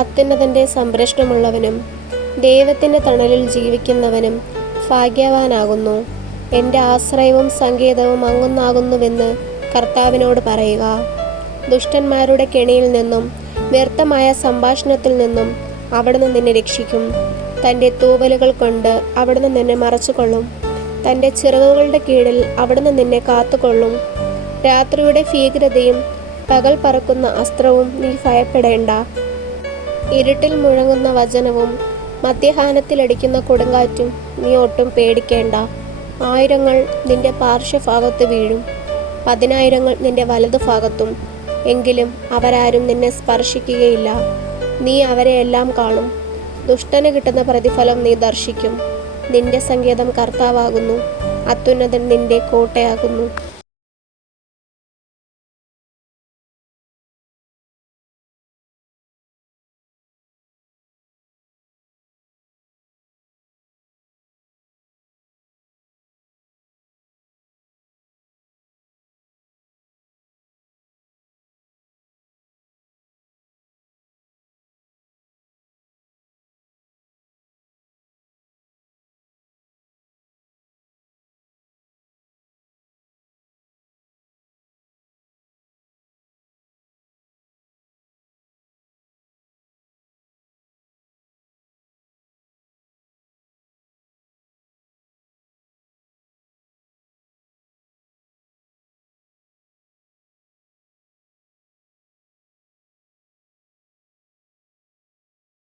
അത്യുന്നതൻ്റെ സംരക്ഷണമുള്ളവനും ദൈവത്തിൻ്റെ തണലിൽ ജീവിക്കുന്നവനും ഭാഗ്യവാനാകുന്നു. എൻ്റെ ആശ്രയവും സങ്കേതവും അങ്ങുന്നാകുന്നുവെന്ന് കർത്താവിനോട് പറയുക. ദുഷ്ടന്മാരുടെ കെണിയിൽ നിന്നും വ്യർത്ഥമായ സംഭാഷണത്തിൽ നിന്നും അവിടുന്ന് നിന്നെ രക്ഷിക്കും. തൻ്റെ തൂവലുകൾ കൊണ്ട് അവിടുന്ന് നിന്നെ മറച്ചുകൊള്ളും. തൻ്റെ ചിറകുകളുടെ കീഴിൽ അവിടുന്ന് നിന്നെ കാത്തുകൊള്ളും. രാത്രിയുടെ ഭീകരതയും പകൽ പറക്കുന്ന അസ്ത്രവും നീ ഭയപ്പെടേണ്ട. ഇരുട്ടിൽ മുഴങ്ങുന്ന വചനവും മധ്യാഹ്നത്തിലടിക്കുന്ന കൊടുങ്കാറ്റും നീ ഒട്ടും പേടിക്കേണ്ട. 1000 നിന്റെ പാർശ്വഭാഗത്ത് വീഴും, 10,000 നിന്റെ വലതുഭാഗത്തും, എങ്കിലും അവരാരും നിന്നെ സ്പർശിക്കുകയില്ല. നീ അവരെയെല്ലാം കാണും. ദുഷ്ടന് കിട്ടുന്ന പ്രതിഫലം നീ ദർശിക്കും. നിന്റെ സങ്കേതം കർത്താവാകുന്നു, അത്യുന്നതൻ നിന്റെ കോട്ടയാകുന്നു.